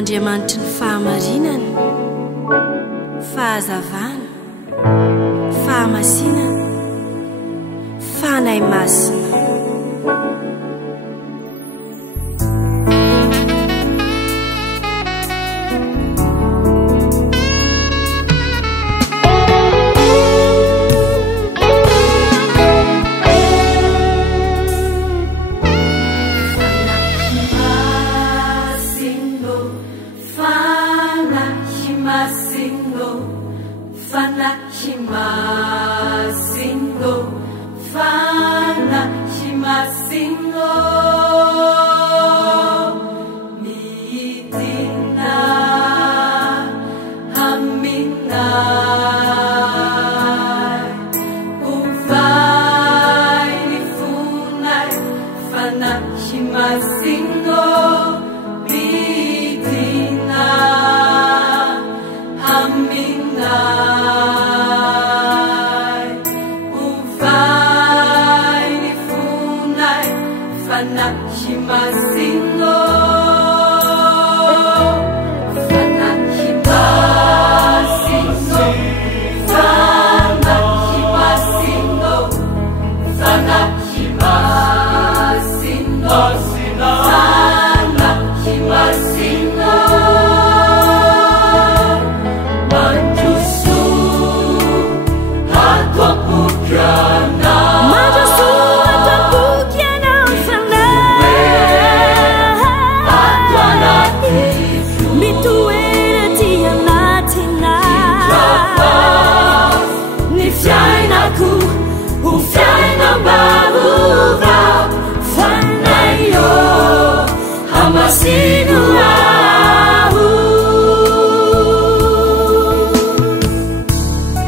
Andriamanitry ny fahamarinana, fahazavana, fahamasinana, fanahy masina.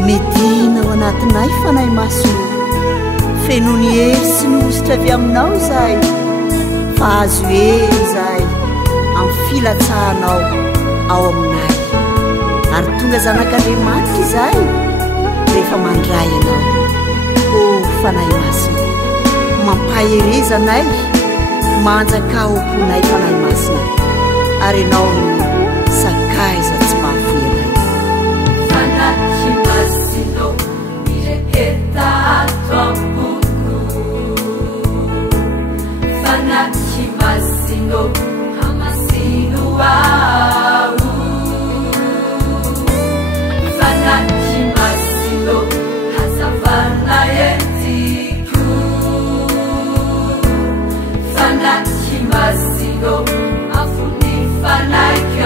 Medina ao anatinay fanahy masino, fenony hery sy ny ositra avy aminao zahay, fa azo hery zahay amin'ny filatsahanao ao aminay, ary tonga zanak'Andriamanitra izahay rehefa mandray anao. O fanahy masina, mampaherezanay, manjaka oponay fanahy masina, ary ianao no sakaiza tsy mahafoenay. Fanahy masino, mireketa ato am-poko. Fanahy masino, hamasino aho. Fanahy masino, hazavana entiko. Fanahy masino, afony fanahy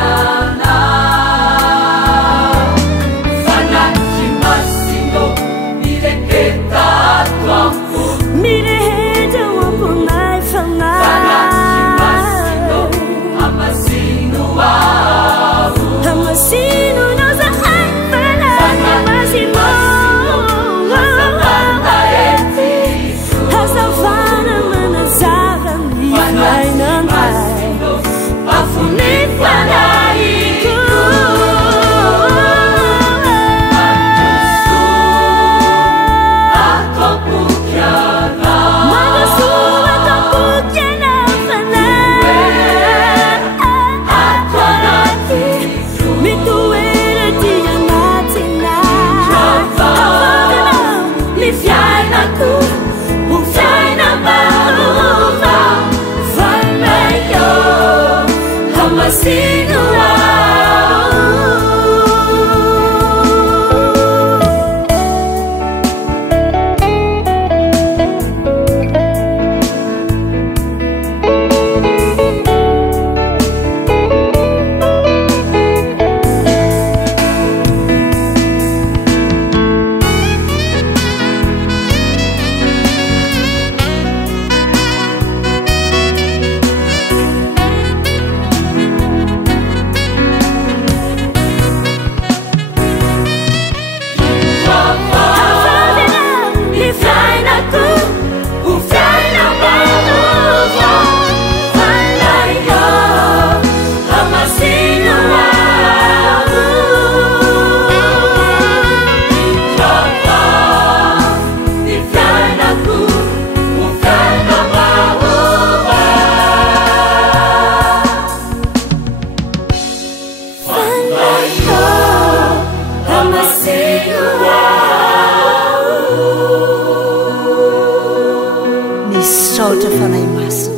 misaotra fanahy masina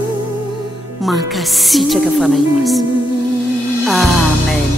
mankasitraka fanahy masina amen